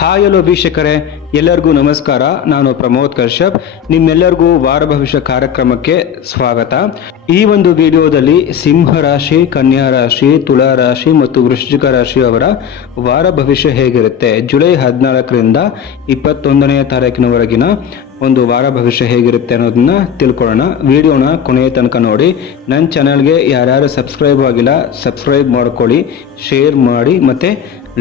Hi hello ಎಲ್ಲರಿಗೂ ನಮಸ್ಕಾರ. ನಾನು ಪ್ರಮೋದ್ ಕಶ್ಯಪ್. ನಿಮ್ಮೆಲ್ಲರಿಗೂ ವಾರ ಭವಿಷ್ಯ ಕಾರ್ಯಕ್ರಮಕ್ಕೆ ಸ್ವಾಗತ. ಈ ಒಂದು ವಿಡಿಯೋದಲ್ಲಿ ಸಿಂಹ ರಾಶಿ, ಕನ್ಯಾ ರಾಶಿ, ತುಲಾ ರಾಶಿ ಮತ್ತು ವೃಶ್ಚಿಕ ರಾಶಿ ಅವರ ವಾರ ಭವಿಷ್ಯ ಹೇಗಿರುತ್ತೆ? ಜುಲೈ ಹದಿನಾಲ್ಕರಿಂದ ಇಪ್ಪತ್ತೊಂದನೆಯ ತಾರೀಕಿನವರೆಗಿನ ಒಂದು ವಾರ ಭವಿಷ್ಯ ಹೇಗಿರುತ್ತೆ ಅನ್ನೋದನ್ನ ತಿಳ್ಕೊಳ್ಳೋಣ. ವಿಡಿಯೋನ ಕೊನೆಯ ತನಕ ನೋಡಿ. ನನ್ನ ಚಾನಲ್ಗೆ ಯಾರ್ಯಾರು ಸಬ್ಸ್ಕ್ರೈಬ್ ಆಗಿಲ್ಲ ಸಬ್ಸ್ಕ್ರೈಬ್ ಮಾಡ್ಕೊಳ್ಳಿ ಶೇರ್ ಮಾಡಿ, ಮತ್ತೆ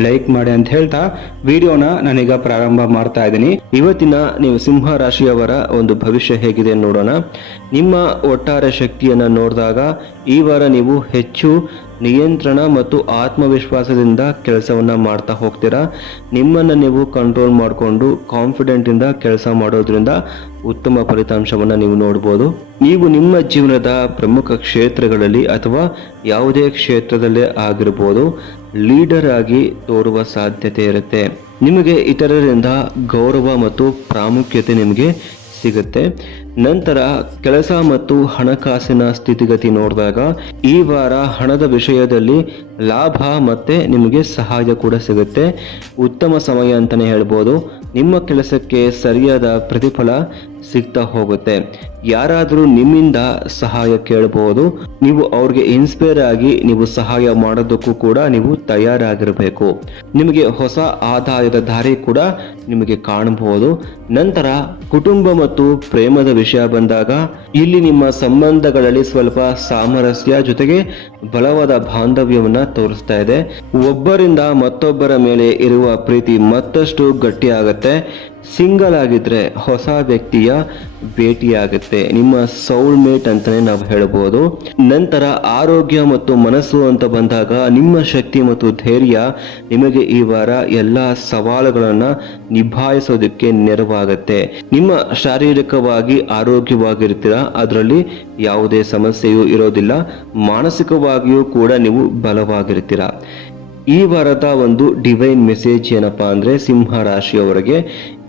ಲೈಕ್ ಮಾಡಿ ಅಂತ ಹೇಳ್ತಾ ವಿಡಿಯೋನ ನಾನೀಗ ಪ್ರಾರಂಭ ಮಾಡ್ತಾ ಇದ್ದೀನಿ. ಇವತ್ತಿನ ನೀವು ಸಿಂಹ ರಾಶಿಯವರ ಒಂದು ಭವಿಷ್ಯ ಹೇಗಿದೆ ನೋಡೋಣ. ನಿಮ್ಮ ಒಟ್ಟಾರೆ ಶಕ್ತಿಯನ್ನ ನೋಡಿದಾಗ ಈ ವಾರ ನೀವು ಹೆಚ್ಚು ನಿಯಂತ್ರಣ ಮತ್ತು ಆತ್ಮವಿಶ್ವಾಸದಿಂದ ಕೆಲಸವನ್ನು ಮಾಡ್ತಾ ಹೋಗ್ತೀರಾ? ನಿಮ್ಮನ್ನು ನೀವು ಕಂಟ್ರೋಲ್ ಮಾಡಿಕೊಂಡು ಕಾನ್ಫಿಡೆಂಟ್ ಇಂದ ಕೆಲಸ ಮಾಡೋದ್ರಿಂದ ಉತ್ತಮ ಫಲಿತಾಂಶವನ್ನು ನೀವು ನೋಡ್ಬೋದು. ನೀವು ನಿಮ್ಮ ಜೀವನದ ಪ್ರಮುಖ ಕ್ಷೇತ್ರಗಳಲ್ಲಿ ಅಥವಾ ಯಾವುದೇ ಕ್ಷೇತ್ರದಲ್ಲೇ ಆಗಿರ್ಬೋದು ಲೀಡರ್ ಆಗಿ ತೋರುವ ಸಾಧ್ಯತೆ ಇರುತ್ತೆ. ನಿಮಗೆ ಇತರರಿಂದ ಗೌರವ ಮತ್ತು ಪ್ರಾಮುಖ್ಯತೆ ನಿಮಗೆ ಸಿಗುತ್ತೆ. ನಂತರ ಕೆಲಸ ಮತ್ತು ಹಣಕಾಸಿನ ಸ್ಥಿತಿಗತಿ ನೋಡಿದಾಗ ಈ ವಾರ ಹಣದ ವಿಷಯದಲ್ಲಿ ಲಾಭ ಮತ್ತೆ ನಿಮಗೆ ಸಹಾಯ ಕೂಡ ಸಿಗುತ್ತೆ. ಉತ್ತಮ ಸಮಯ ಅಂತಲೇ ಹೇಳ್ಬೋದು. ನಿಮ್ಮ ಕೆಲಸಕ್ಕೆ ಸರಿಯಾದ ಪ್ರತಿಫಲ ಸಿಗ್ತಾ ಹೋಗುತ್ತೆ. ಯಾರಾದರೂ ನಿಮ್ಮಿಂದ ಸಹಾಯ ಕೇಳಬಹುದು. ನೀವು ಅವ್ರಿಗೆ ಇನ್ಸ್ಪೈರ್ ಆಗಿ ನೀವು ಸಹಾಯ ಮಾಡೋದಕ್ಕೂ ಕೂಡ ನೀವು ತಯಾರಾಗಿರಬೇಕು. ನಿಮಗೆ ಹೊಸ ಆದಾಯದ ದಾರಿ ಕೂಡ ನಿಮಗೆ ಕಾಣಬಹುದು. ನಂತರ ಕುಟುಂಬ ಮತ್ತು ಪ್ರೇಮದ ವಿಷಯ ಬಂದಾಗ ಇಲ್ಲಿ ನಿಮ್ಮ ಸಂಬಂಧಗಳಲ್ಲಿ ಸ್ವಲ್ಪ ಸಾಮರಸ್ಯ ಜೊತೆಗೆ ಬಲವಾದ ಬಾಂಧವ್ಯವನ್ನು ತೋರಿಸ್ತಾ ಇದೆ. ಒಬ್ಬರಿಂದ ಮತ್ತೊಬ್ಬರ ಮೇಲೆ ಇರುವ ಪ್ರೀತಿ ಮತ್ತಷ್ಟು ಗಟ್ಟಿಯಾಗತ್ತೆ. ಸಿಂಗಲ್ ಆಗಿದ್ರೆ ಹೊಸ ವ್ಯಕ್ತಿಯ ಭೇಟಿಯಾಗುತ್ತೆ. ನಿಮ್ಮ ಸೌಲ್ಮೇಟ್ ಅಂತಲೇ ನಾವು ಹೇಳ್ಬೋದು. ನಂತರ ಆರೋಗ್ಯ ಮತ್ತು ಮನಸ್ಸು ಅಂತ ಬಂದಾಗ ನಿಮ್ಮ ಶಕ್ತಿ ಮತ್ತು ಧೈರ್ಯ ನಿಮಗೆ ಈ ವಾರ ಎಲ್ಲ ಸವಾಲುಗಳನ್ನು ನಿಭಾಯಿಸೋದಕ್ಕೆ ನೆರವಾಗುತ್ತೆ. ನಿಮ್ಮ ಶಾರೀರಿಕವಾಗಿ ಆರೋಗ್ಯವಾಗಿರ್ತೀರ? ಅದರಲ್ಲಿ ಯಾವುದೇ ಸಮಸ್ಯೆಯೂ ಇರೋದಿಲ್ಲ. ಮಾನಸಿಕವಾಗಿಯೂ ಕೂಡ ನೀವು ಬಲವಾಗಿರ್ತೀರ. ಈ ವಾರದ ಒಂದು ಡಿವೈನ್ ಮೆಸೇಜ್ ಏನಪ್ಪಾ ಅಂದ್ರೆ ಸಿಂಹ ರಾಶಿಯವರಿಗೆ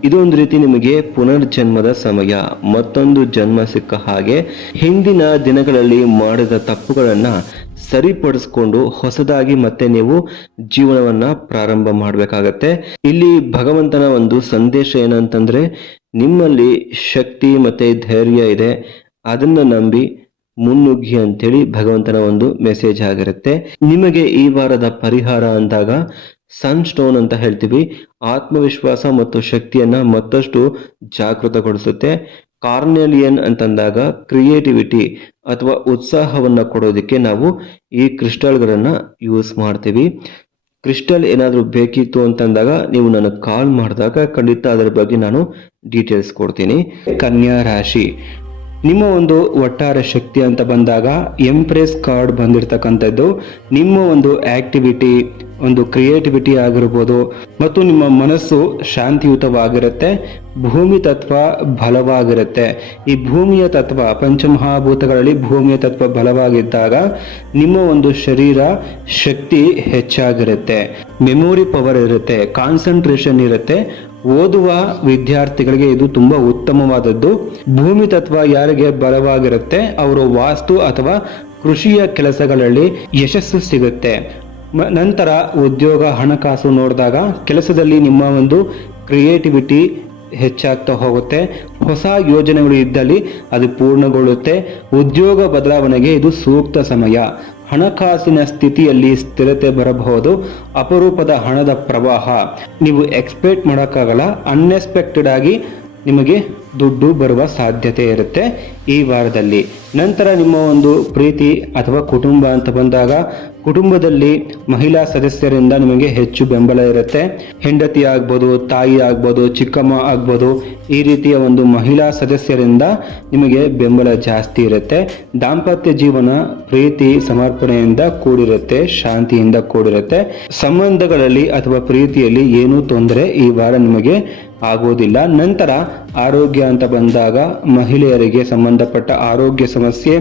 ಇದೊಂದು ರೀತಿ ನಿಮಗೆ ಪುನರ್ಜನ್ಮದ ಸಮಯ. ಮತ್ತೊಂದು ಜನ್ಮ ಸಿಕ್ಕ ಹಾಗೆ ಹಿಂದಿನ ದಿನಗಳಲ್ಲಿ ಮಾಡಿದ ತಪ್ಪುಗಳನ್ನ ಸರಿಪಡಿಸ್ಕೊಂಡು ಹೊಸದಾಗಿ ಮತ್ತೆ ನೀವು ಜೀವನವನ್ನ ಪ್ರಾರಂಭ ಮಾಡಬೇಕಾಗತ್ತೆ. ಇಲ್ಲಿ ಭಗವಂತನ ಒಂದು ಸಂದೇಶ ಏನಂತಂದ್ರೆ, ನಿಮ್ಮಲ್ಲಿ ಶಕ್ತಿ ಮತ್ತೆ ಧೈರ್ಯ ಇದೆ. ಅದನ್ನ ನಂಬಿ ಮುನ್ನುಗ್ಗಿ ಅಂತೇಳಿ ಭಗವಂತನ ಒಂದು ಮೆಸೇಜ್ ಆಗಿರುತ್ತೆ. ನಿಮಗೆ ಈ ವಾರದ ಪರಿಹಾರ ಅಂದಾಗ ಸನ್ ಸ್ಟೋನ್ ಅಂತ ಹೇಳ್ತೀವಿ. ಆತ್ಮವಿಶ್ವಾಸ ಮತ್ತು ಶಕ್ತಿಯನ್ನ ಮತ್ತಷ್ಟು ಜಾಗೃತಗೊಳಿಸುತ್ತೆ. ಕಾರ್ನೆಲಿಯನ್ ಅಂತಂದಾಗ ಕ್ರಿಯೇಟಿವಿಟಿ ಅಥವಾ ಉತ್ಸಾಹವನ್ನ ಕೊಡೋದಕ್ಕೆ ನಾವು ಈ ಕ್ರಿಸ್ಟಲ್ಗಳನ್ನು ಯೂಸ್ ಮಾಡ್ತೀವಿ. ಕ್ರಿಸ್ಟಲ್ ಏನಾದರೂ ಬೇಕಿತ್ತು ಅಂತಂದಾಗ ನೀವು ನನಗೆ ಕಾಲ್ ಮಾಡಿದಾಗ ಖಂಡಿತ ಅದರ ಬಗ್ಗೆ ನಾನು ಡೀಟೇಲ್ಸ್ ಕೊಡ್ತೀನಿ. ಕನ್ಯಾ ರಾಶಿ. ನಿಮ್ಮ ಒಂದು ಒಟ್ಟಾರೆ ಶಕ್ತಿ ಅಂತ ಬಂದಾಗ ಎಂಪ್ರೆಸ್ ಕಾರ್ಡ್ ಬಂದಿರತಕ್ಕಂಥದ್ದು. ನಿಮ್ಮ ಒಂದು ಆಕ್ಟಿವಿಟಿ ಒಂದು ಕ್ರಿಯೇಟಿವಿಟಿ ಆಗಿರ್ಬೋದು ಮತ್ತು ನಿಮ್ಮ ಮನಸ್ಸು ಶಾಂತಿಯುತವಾಗಿರುತ್ತೆ, ಭೂಮಿ ತತ್ವ ಬಲವಾಗಿರುತ್ತೆ. ಈ ಭೂಮಿಯ ತತ್ವ, ಪಂಚಮಹಾಭೂತಗಳಲ್ಲಿ ಭೂಮಿಯ ತತ್ವ ಬಲವಾಗಿದ್ದಾಗ ನಿಮ್ಮ ಒಂದು ಶರೀರ ಶಕ್ತಿ ಹೆಚ್ಚಾಗಿರುತ್ತೆ. ಮೆಮೊರಿ ಪವರ್ ಇರುತ್ತೆ ಕಾನ್ಸಂಟ್ರೇಷನ್ ಇರುತ್ತೆ. ಓದುವ ವಿದ್ಯಾರ್ಥಿಗಳಿಗೆ ಇದು ತುಂಬಾ ಉತ್ತಮವಾದದ್ದು. ಭೂಮಿ ತತ್ವ ಯಾರಿಗೆ ಬಲವಾಗಿರುತ್ತೆ, ಅವರು ವಾಸ್ತು ಅಥವಾ ಕೃಷಿಯ ಕೆಲಸಗಳಲ್ಲಿ ಯಶಸ್ಸು ಸಿಗುತ್ತೆ. ನಂತರ ಉದ್ಯೋಗ ಹಣಕಾಸು ನೋಡಿದಾಗ ಕೆಲಸದಲ್ಲಿ ನಿಮ್ಮ ಒಂದು ಕ್ರಿಯೇಟಿವಿಟಿ ಹೆಚ್ಚಾಗ್ತಾ ಹೋಗುತ್ತೆ. ಹೊಸ ಯೋಜನೆಗಳು ಇದ್ದಲ್ಲಿ ಅದು ಪೂರ್ಣಗೊಳ್ಳುತ್ತೆ. ಉದ್ಯೋಗ ಬದಲಾವಣೆಗೆ ಇದು ಸೂಕ್ತ ಸಮಯ. ಹಣಕಾಸಿನ ಸ್ಥಿತಿಯಲ್ಲಿ ಸ್ಥಿರತೆ ಬರಬಹುದು. ಅಪರೂಪದ ಹಣದ ಪ್ರವಾಹ. ನೀವು ಎಕ್ಸ್ಪೆಕ್ಟ್ ಮಾಡೋಕ್ಕಾಗಲ್ಲ. ಅನ್ಎಕ್ಸ್ಪೆಕ್ಟೆಡ್ ಆಗಿ ನಿಮಗೆ ದುಡ್ಡು ಬರುವ ಸಾಧ್ಯತೆ ಇರುತ್ತೆ ಈ ವಾರದಲ್ಲಿ. ನಂತರ ನಿಮ್ಮ ಒಂದು ಪ್ರೀತಿ ಅಥವಾ ಕುಟುಂಬ ಅಂತ ಬಂದಾಗ ಕುಟುಂಬದಲ್ಲಿ ಮಹಿಳಾ ಸದಸ್ಯರಿಂದ ನಿಮಗೆ ಹೆಚ್ಚು ಬೆಂಬಲ ಇರುತ್ತೆ. ಹೆಂಡತಿ ಆಗ್ಬೋದು, ತಾಯಿ ಆಗ್ಬೋದು, ಚಿಕ್ಕಮ್ಮ ಆಗ್ಬೋದು, ಈ ರೀತಿಯ ಒಂದು ಮಹಿಳಾ ಸದಸ್ಯರಿಂದ ನಿಮಗೆ ಬೆಂಬಲ ಜಾಸ್ತಿ ಇರುತ್ತೆ. ದಾಂಪತ್ಯ ಜೀವನ ಪ್ರೀತಿ, ಸಮರ್ಪಣೆಯಿಂದ ಕೂಡಿರುತ್ತೆ, ಶಾಂತಿಯಿಂದ ಕೂಡಿರುತ್ತೆ. ಸಂಬಂಧಗಳಲ್ಲಿ ಅಥವಾ ಪ್ರೀತಿಯಲ್ಲಿ ಏನೂ ತೊಂದರೆ ಈ ವಾರ ನಿಮಗೆ ಆಗೋದಿಲ್ಲ. ನಂತರ ಆರೋಗ್ಯ ಅಂತ ಬಂದಾಗ ಮಹಿಳೆಯರಿಗೆ ಸಂಬಂಧಪಟ್ಟ ಆರೋಗ್ಯ ಸಮಸ್ಯೆ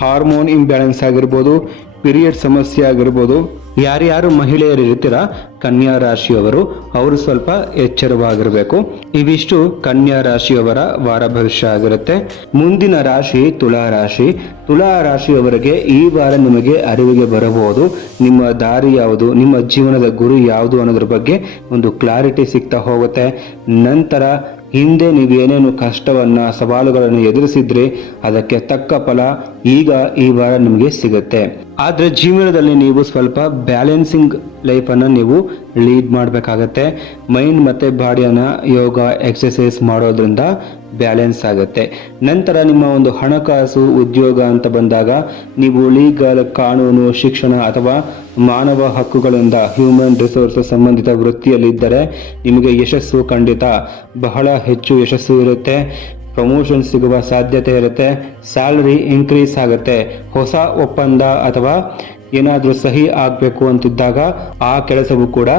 ಹಾರ್ಮೋನ್ ಇಂಬ್ಯಾಲೆನ್ಸ್ ಆಗಿರ್ಬೋದು ಪಿರಿಯಡ್ ಸಮಸ್ಯೆ ಆಗಿರ್ಬೋದು. ಯಾರ್ಯಾರು ಮಹಿಳೆಯರು ಇರ್ತೀರಾ, ಕನ್ಯಾ ರಾಶಿಯವರು, ಅವರು ಸ್ವಲ್ಪ ಎಚ್ಚರವಾಗಿರಬೇಕು. ಇವಿಷ್ಟು ಕನ್ಯಾ ರಾಶಿಯವರ ವಾರ ಭವಿಷ್ಯ ಆಗಿರುತ್ತೆ. ಮುಂದಿನ ರಾಶಿ ತುಲಾ ರಾಶಿ. ತುಲಾ ರಾಶಿಯವರಿಗೆ ಈ ವಾರ ನಿಮಗೆ ಅರಿವಿಗೆ ಬರಬಹುದು. ನಿಮ್ಮ ದಾರಿ ಯಾವುದು, ನಿಮ್ಮ ಜೀವನದ ಗುರಿ ಯಾವುದು ಅನ್ನೋದ್ರ ಬಗ್ಗೆ ಒಂದು ಕ್ಲಾರಿಟಿ ಸಿಗ್ತಾ ಹೋಗುತ್ತೆ. ನಂತರ ಹಿಂದೆ ನೀವು ಏನೇನು ಕಷ್ಟವನ್ನ ಸವಾಲುಗಳನ್ನು ಎದುರಿಸಿದ್ರೆ ಅದಕ್ಕೆ ತಕ್ಕ ಫಲ ಈಗ ಈ ವಾರ ನಿಮಗೆ ಸಿಗುತ್ತೆ. ಆದ್ರೆ ಜೀವನದಲ್ಲಿ ನೀವು ಸ್ವಲ್ಪ ಬ್ಯಾಲೆನ್ಸಿಂಗ್ ಲೈಫನ್ನು ನೀವು ಲೀಡ್ ಮಾಡಬೇಕಾಗತ್ತೆ. ಮೈಂಡ್ ಮತ್ತು ಬಾಡಿಯನ್ನು ಯೋಗ ಎಕ್ಸಸೈಸ್ ಮಾಡೋದ್ರಿಂದ ಬ್ಯಾಲೆನ್ಸ್ ಆಗುತ್ತೆ. ನಂತರ ನಿಮ್ಮ ಒಂದು ಹಣಕಾಸು, ಉದ್ಯೋಗ ಅಂತ ಬಂದಾಗ ನೀವು ಲೀಗಲ್ ಕಾನೂನು, ಶಿಕ್ಷಣ ಅಥವಾ ಮಾನವ ಹಕ್ಕುಗಳಿಂದ ಹ್ಯೂಮನ್ ರಿಸೋರ್ಸ್ ಸಂಬಂಧಿತ ವೃತ್ತಿಯಲ್ಲಿದ್ದರೆ ನಿಮಗೆ ಯಶಸ್ಸು ಖಂಡಿತ ಬಹಳ ಹೆಚ್ಚು ಯಶಸ್ಸು ಇರುತ್ತೆ. ಪ್ರಮೋಷನ್ ಸಿಗುವ ಸಾಧ್ಯತೆ ಇರುತ್ತೆ, ಸ್ಯಾಲರಿ ಇನ್ಕ್ರೀಸ್ ಆಗುತ್ತೆ. ಹೊಸ ಒಪ್ಪಂದ ಅಥವಾ ಏನಾದರೂ ಸಹಿ ಆಗಬೇಕು ಅಂತಿದ್ದಾಗ ಆ ಕೆಲಸವೂ ಕೂಡ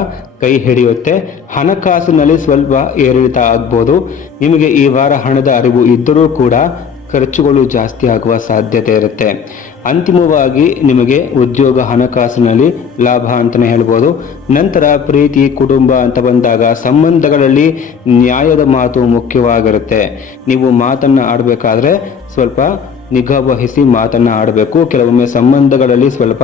ಕೈ ಹಿಡಿಯುತ್ತೆ. ಹಣಕಾಸಿನಲ್ಲಿ ಸ್ವಲ್ಪ ಏರಿಳಿತ ಆಗ್ಬೋದು. ನಿಮಗೆ ಈ ವಾರ ಹಣದ ಅರಿವು ಇದ್ದರೂ ಕೂಡ ಖರ್ಚುಗಳು ಜಾಸ್ತಿ ಆಗುವ ಸಾಧ್ಯತೆ ಇರುತ್ತೆ. ಅಂತಿಮವಾಗಿ ನಿಮಗೆ ಉದ್ಯೋಗ ಹಣಕಾಸಿನಲ್ಲಿ ಲಾಭ ಅಂತಲೇ ಹೇಳ್ಬೋದು. ನಂತರ ಪ್ರೀತಿ, ಕುಟುಂಬ ಅಂತ ಬಂದಾಗ ಸಂಬಂಧಗಳಲ್ಲಿ ನ್ಯಾಯದ ಮಾತು ಮುಖ್ಯವಾಗಿರುತ್ತೆ. ನೀವು ಮಾತನ್ನು ಆಡಬೇಕಾದ್ರೆ ಸ್ವಲ್ಪ ನಿಗಾ ವಹಿಸಿ ಮಾತನ್ನ ಆಡಬೇಕು ಕೆಲವೊಮ್ಮೆ ಸಂಬಂಧಗಳಲ್ಲಿ ಸ್ವಲ್ಪ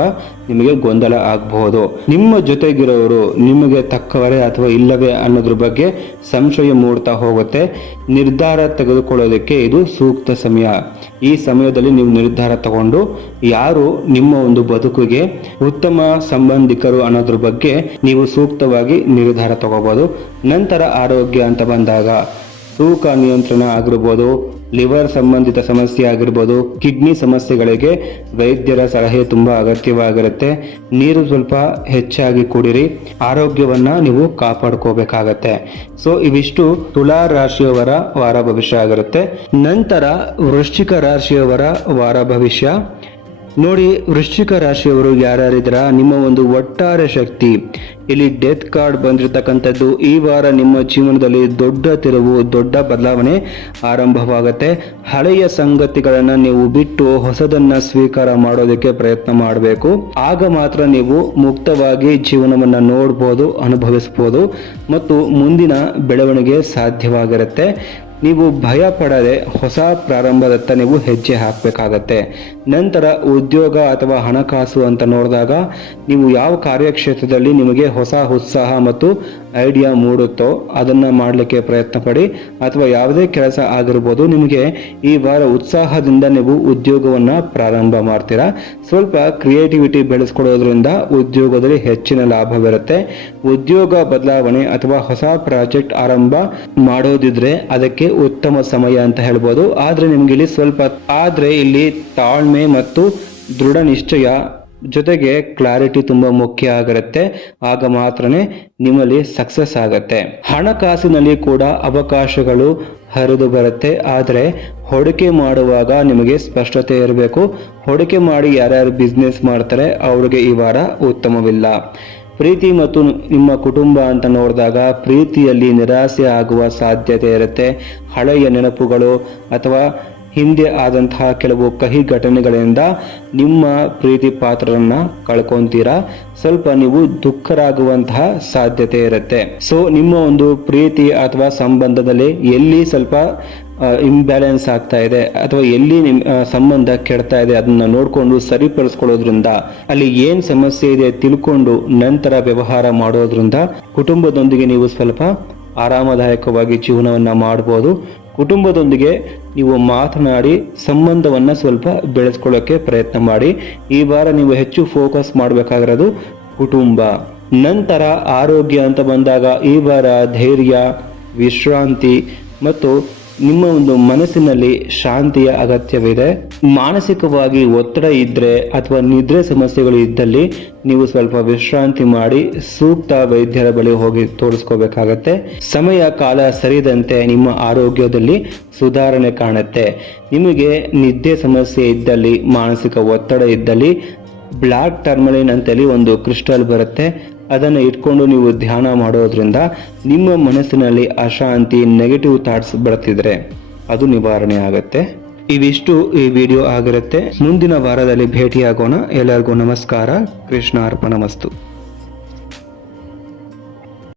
ನಿಮಗೆ ಗೊಂದಲ ಆಗಬಹುದು. ನಿಮ್ಮ ಜೊತೆಗಿರೋರು ನಿಮಗೆ ತಕ್ಕವರೇ ಅಥವಾ ಇಲ್ಲವೇ ಅನ್ನೋದ್ರ ಬಗ್ಗೆ ಸಂಶಯ ಮೂಡ್ತಾ ಹೋಗುತ್ತೆ. ನಿರ್ಧಾರ ತೆಗೆದುಕೊಳ್ಳೋದಕ್ಕೆ ಇದು ಸೂಕ್ತ ಸಮಯ. ಈ ಸಮಯದಲ್ಲಿ ನೀವು ನಿರ್ಧಾರ ತಗೊಂಡು ಯಾರು ನಿಮ್ಮ ಒಂದು ಬದುಕಿಗೆ ಉತ್ತಮ ಸಂಬಂಧಿಕರು ಅನ್ನೋದ್ರ ಬಗ್ಗೆ ನೀವು ಸೂಕ್ತವಾಗಿ ನಿರ್ಧಾರ ತಗೋಬಹುದು ನಂತರ ಆರೋಗ್ಯ ಅಂತ ಬಂದಾಗ ತೂಕ ನಿಯಂತ್ರಣ ಆಗಿರ್ಬೋದು. ಲಿವರ್ ಸಂಬಂಧಿತ ಸಮಸ್ಯೆ ಆಗಿರ್ಬೋದು, ಕಿಡ್ನಿ ಸಮಸ್ಯೆಗಳಿಗೆ ವೈದ್ಯರ ಸಲಹೆ ತುಂಬ ಅಗತ್ಯವಾಗಿರುತ್ತೆ. ನೀರು ಸ್ವಲ್ಪ ಹೆಚ್ಚಾಗಿ ಕುಡಿರಿ, ಆರೋಗ್ಯವನ್ನ ನೀವು ಕಾಪಾಡ್ಕೋಬೇಕಾಗತ್ತೆ. ಸೊ ಇವಿಷ್ಟು ತುಲಾ ರಾಶಿಯವರ ವಾರ ಭವಿಷ್ಯ ಆಗಿರುತ್ತೆ. ನಂತರ ವೃಶ್ಚಿಕ ರಾಶಿಯವರ ವಾರ ಭವಿಷ್ಯ. ನೋಡಿ, ವೃಶ್ಚಿಕ ರಾಶಿಯವರು ಯಾರ್ಯಾರಿದ್ರ ನಿಮ್ಮ ಒಂದು ಒಟ್ಟಾರೆ ಶಕ್ತಿ. ಇಲ್ಲಿ ಡೆತ್ ಕಾರ್ಡ್ ಬಂದಿರತಕ್ಕಂಥದ್ದು. ಈ ವಾರ ನಿಮ್ಮ ಜೀವನದಲ್ಲಿ ದೊಡ್ಡ ತಿರುವು, ದೊಡ್ಡ ಬದಲಾವಣೆ ಆರಂಭವಾಗುತ್ತೆ. ಹಳೆಯ ಸಂಗತಿಗಳನ್ನು ನೀವು ಬಿಟ್ಟು ಹೊಸದನ್ನ ಸ್ವೀಕಾರ ಮಾಡೋದಕ್ಕೆ ಪ್ರಯತ್ನ ಮಾಡಬೇಕು. ಆಗ ಮಾತ್ರ ನೀವು ಮುಕ್ತವಾಗಿ ಜೀವನವನ್ನ ನೋಡ್ಬೋದು, ಅನುಭವಿಸ್ಬೋದು ಮತ್ತು ಮುಂದಿನ ಬೆಳವಣಿಗೆ ಸಾಧ್ಯವಾಗಿರುತ್ತೆ. ನೀವು ಭಯ ಪಡದೆ ಹೊಸ ಪ್ರಾರಂಭದತ್ತ ನೀವು ಹೆಜ್ಜೆ ಹಾಕಬೇಕಾಗತ್ತೆ. ನಂತರ ಉದ್ಯೋಗ ಅಥವಾ ಹಣಕಾಸು ಅಂತ ನೋಡಿದಾಗ ನೀವು ಯಾವ ಕಾರ್ಯಕ್ಷೇತ್ರದಲ್ಲಿ ನಿಮಗೆ ಹೊಸ ಉತ್ಸಾಹ ಮತ್ತು ಐಡಿಯಾ ಮೂಡುತ್ತೋ ಅದನ್ನ ಮಾಡಲಿಕ್ಕೆ ಪ್ರಯತ್ನ ಪಡಿ ಅಥವಾ ಯಾವುದೇ ಕೆಲಸ ಆಗಿರ್ಬೋದು ನಿಮಗೆ ಈ ವಾರ ಉತ್ಸಾಹದಿಂದ ನೀವು ಉದ್ಯೋಗವನ್ನ ಪ್ರಾರಂಭ ಮಾಡ್ತೀರಾ. ಸ್ವಲ್ಪ ಕ್ರಿಯೇಟಿವಿಟಿ ಬೆಳೆಸ್ಕೊಡೋದ್ರಿಂದ ಉದ್ಯೋಗದಲ್ಲಿ ಹೆಚ್ಚಿನ ಲಾಭವಿರುತ್ತೆ ಉದ್ಯೋಗ ಬದಲಾವಣೆ ಅಥವಾ ಹೊಸ ಪ್ರಾಜೆಕ್ಟ್ ಆರಂಭ ಮಾಡೋದಿದ್ರೆ ಅದಕ್ಕೆ ಉತ್ತಮ ಸಮಯ ಅಂತ ಹೇಳ್ಬೋದು. ಆದರೆ ನಿಮಗೆ ಇಲ್ಲಿ ಸ್ವಲ್ಪ, ಆದರೆ ಇಲ್ಲಿ ತಾಳ್ಮೆ ಮತ್ತು ದೃಢ ನಿಶ್ಚಯ ಜೊತೆಗೆ ಕ್ಲಾರಿಟಿ ತುಂಬ ಮುಖ್ಯ ಆಗಿರುತ್ತೆ. ಆಗ ಮಾತ್ರನೇ ನಿಮ್ಮಲ್ಲಿ ಸಕ್ಸಸ್ ಆಗತ್ತೆ. ಹಣಕಾಸಿನಲ್ಲಿ ಕೂಡ ಅವಕಾಶಗಳು ಹರಿದು ಬರುತ್ತೆ. ಆದರೆ ಹೂಡಿಕೆ ಮಾಡುವಾಗ ನಿಮಗೆ ಸ್ಪಷ್ಟತೆ ಇರಬೇಕು. ಹೂಡಿಕೆ ಮಾಡಿ ಯಾರ್ಯಾರು ಬಿಸ್ನೆಸ್ ಮಾಡ್ತಾರೆ ಅವ್ರಿಗೆ ಈ ವಾರ ಉತ್ತಮವಿಲ್ಲ. ಪ್ರೀತಿ ಮತ್ತು ನಿಮ್ಮ ಕುಟುಂಬ ಅಂತ ನೋಡಿದಾಗ ಪ್ರೀತಿಯಲ್ಲಿ ನಿರಾಸೆ ಆಗುವ ಸಾಧ್ಯತೆ ಇರುತ್ತೆ. ಹಳೆಯ ನೆನಪುಗಳು ಅಥವಾ ಹಿಂದೆ ಆದಂತಹ ಕೆಲವು ಕಹಿ ಘಟನೆಗಳಿಂದ ನಿಮ್ಮ ಪ್ರೀತಿ ಪಾತ್ರರನ್ನ ಕಳ್ಕೊಂತೀರಾ? ಸ್ವಲ್ಪ ನೀವು ದುಃಖರಾಗುವಂತಹ ಸಾಧ್ಯತೆ ಇರುತ್ತೆ. ಸೊ ನಿಮ್ಮ ಒಂದು ಪ್ರೀತಿ ಅಥವಾ ಸಂಬಂಧದಲ್ಲಿ ಎಲ್ಲಿ ಸ್ವಲ್ಪ ಇಂಬ್ಯಾಲೆನ್ಸ್ ಆಗ್ತಾ ಇದೆ ಅಥವಾ ಎಲ್ಲಿ ನಿಮ್ಮ ಸಂಬಂಧ ಕೆಡ್ತಾ ಇದೆ ಅದನ್ನ ನೋಡಿಕೊಂಡು ಸರಿಪಡಿಸ್ಕೊಳ್ಳೋದ್ರಿಂದ, ಅಲ್ಲಿ ಏನು ಸಮಸ್ಯೆ ಇದೆ ತಿಳ್ಕೊಂಡು ನಂತರ ವ್ಯವಹಾರ ಮಾಡೋದ್ರಿಂದ ಕುಟುಂಬದೊಂದಿಗೆ ನೀವು ಸ್ವಲ್ಪ ಆರಾಮದಾಯಕವಾಗಿ ಜೀವನವನ್ನ ಮಾಡ್ಬೋದು. ಕುಟುಂಬದೊಂದಿಗೆ ನೀವು ಮಾತನಾಡಿ ಸಂಬಂಧವನ್ನು ಸ್ವಲ್ಪ ಬೆಳೆಸ್ಕೊಳ್ಳೋಕ್ಕೆ ಪ್ರಯತ್ನ ಮಾಡಿ. ಈ ವಾರ ನೀವು ಹೆಚ್ಚು ಫೋಕಸ್ ಮಾಡಬೇಕಾಗಿರೋದು ಕುಟುಂಬ. ನಂತರ ಆರೋಗ್ಯ ಅಂತ ಬಂದಾಗ ಈ ವಾರ ಧೈರ್ಯ, ವಿಶ್ರಾಂತಿ ಮತ್ತು ನಿಮ್ಮ ಒಂದು ಮನಸ್ಸಿನಲ್ಲಿ ಶಾಂತಿಯ ಅಗತ್ಯವಿದೆ. ಮಾನಸಿಕವಾಗಿ ಒತ್ತಡ ಇದ್ದರೆ ಅಥವಾ ನಿದ್ರೆ ಸಮಸ್ಯೆಗಳು ಇದ್ದಲ್ಲಿ ನೀವು ಸ್ವಲ್ಪ ವಿಶ್ರಾಂತಿ ಮಾಡಿ ಸೂಕ್ತ ವೈದ್ಯರ ಬಳಿ ಹೋಗಿ ತೋರಿಸ್ಕೋಬೇಕಾಗತ್ತೆ. ಸಮಯ ಕಾಲ ಸರಿದಂತೆ ನಿಮ್ಮ ಆರೋಗ್ಯದಲ್ಲಿ ಸುಧಾರಣೆ ಕಾಣುತ್ತೆ. ನಿಮಗೆ ನಿದ್ದೆ ಸಮಸ್ಯೆ ಇದ್ದಲ್ಲಿ, ಮಾನಸಿಕ ಒತ್ತಡ ಇದ್ದಲ್ಲಿ, ಬ್ಲಾಕ್ ಟರ್ಮಲಿನ್ ಅಂತೇಳಿ ಒಂದು ಕ್ರಿಸ್ಟಲ್ ಬರುತ್ತೆ. ಅದನ್ನು ಇಟ್ಕೊಂಡು ನೀವು ಧ್ಯಾನ ಮಾಡೋದ್ರಿಂದ ನಿಮ್ಮ ಮನಸ್ಸಿನಲ್ಲಿ ಅಶಾಂತಿ ನೆಗೆಟಿವ್ ಥಾಟ್ಸ್ ಬರ್ತಿದ್ರೆ ಅದು ನಿವಾರಣೆ ಆಗುತ್ತೆ. ಇವಿಷ್ಟು ಈ ವಿಡಿಯೋ ಆಗಿರುತ್ತೆ. ಮುಂದಿನ ವಾರದಲ್ಲಿ ಭೇಟಿಯಾಗೋಣ. ಎಲ್ಲರಿಗೂ ನಮಸ್ಕಾರ. ಕೃಷ್ಣ ಅರ್ಪಣ